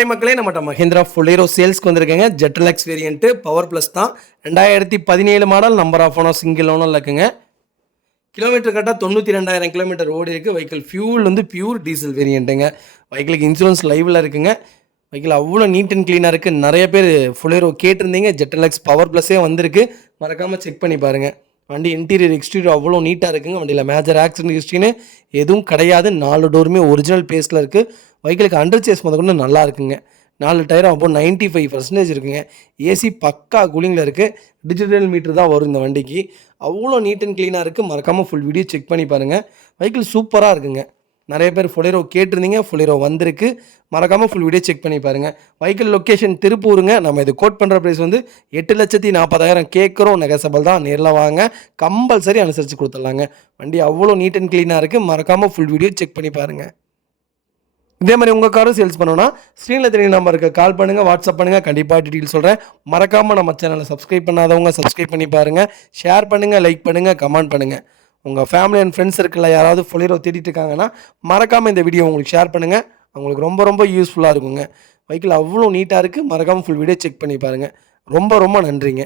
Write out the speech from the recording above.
Hi மக்களே, நம்மகிட்ட மஹிந்திரா ஃபுலேரோ சேல்ஸ்க்கு வந்திருக்கேங்க. ஜெட்எல்எக்ஸ் வேரியன்ட்டு பவர் ப்ளஸ் தான். 2017 model, number of owner single owner இருக்குங்க. கிலோமீட்டர் கரெக்டாக 92,000 கிலோமீட்டர் ஓடி இருக்குது. வெஹிக்கிள் ஃபியூல் வந்து பியூர் டீசல் வேரியண்ட்டுங்க. வெஹிக்கிளுக்கு இன்சூரன்ஸ் லைவில் இருக்குங்க. வெஹிக்கிள் அவ்வளோ நீட் அண்ட் க்ளீனாக இருக்குது. நிறைய பேர் ஃபுலேரோ கேட்டிருந்தீங்க. ஜெட்எல்எக்ஸ் பவர் ப்ளஸ்ஸே வந்திருக்கு. மறக்காமல் செக் பண்ணி பாருங்கள். வண்டி இன்டீரியர் எக்ஸ்டீரியர் அவ்வளோ நீட்டாக இருக்குங்க. வண்டியில் மேஜர் ஆக்சிடென்ட் ஹிஸ்ட்ரின்னு எதுவும் கிடையாது. 4 டோருமே ஒரிஜினல் பேஸில் இருக்குது. வெஹிக்கிளுக்கு அண்டர் சேஸ் முதற்கொண்டு நல்லா இருக்குங்க. 4 டயரும் அப்போ 95% இருக்குங்க. ஏசி பக்கா கூலிங்கில் இருக்குது. டிஜிட்டல் மீட்ரு தான் வரும் இந்த வண்டிக்கு. அவ்வளோ நீட் அண்ட் க்ளீனாக இருக்குது. மறக்காமல் ஃபுல் வீடியோ செக் பண்ணி பாருங்கள். வெஹிக்கிள் சூப்பராக இருக்குங்க. நிறைய பேர் ஃபுலேரோ கேட்டிருந்தீங்க. ஃபுலேரோ வந்திருக்கு. மறக்காமல் ஃபுல் வீடியோ செக் பண்ணி பாருங்கள். வெஹிக்கிள் லொக்கேஷன் திருப்பூருங்க. நம்ம இது கோட் பண்ணுற ப்ரைஸ் வந்து 8,40,000 கேட்குறோம். நெகசபிள் தான். நேரில் வாங்க, கம்பல்சரி அனுசரித்து கொடுத்துடலாங்க. வண்டி அவ்வளோ நீட் அண்ட் க்ளீனாக இருக்குது. மறக்காமல் ஃபுல் வீடியோ செக் பண்ணி பாருங்கள். இதே மாதிரி உங்கள் காரும் சேல்ஸ் பண்ணணும்னா ஸ்க்ரீனில் தெரிய நம்பருக்கு கால் பண்ணுங்கள், வாட்ஸ்அப் பண்ணுங்கள். கண்டிப்பாக டீட்டெயில் சொல்கிறேன். மறக்காமல் நம்ம சேனலை சப்ஸ்கிரைப் பண்ணாதவங்க சப்ஸ்கிரைப் பண்ணி பாருங்கள். ஷேர் பண்ணுங்கள், லைக் பண்ணுங்கள், கமெண்ட் பண்ணுங்கள். உங்கள் ஃபேமிலி அண்ட் ஃப்ரெண்ட்ஸ் இருக்குல்ல, யாராவது ஃபுலேரோ தேடிட்டு இருக்காங்கன்னா மறக்காமல் இந்த வீடியோ உங்களுக்கு ஷேர் பண்ணுங்கள். அவங்களுக்கு ரொம்ப ரொம்ப யூஸ்ஃபுல்லாக இருக்குங்க. வெஹிக்கிள் அவ்வளோ நீட்டாக இருக்குது. மறக்காமல் ஃபுல் வீடியோ செக் பண்ணி பாருங்கள். ரொம்ப ரொம்ப நன்றிங்க.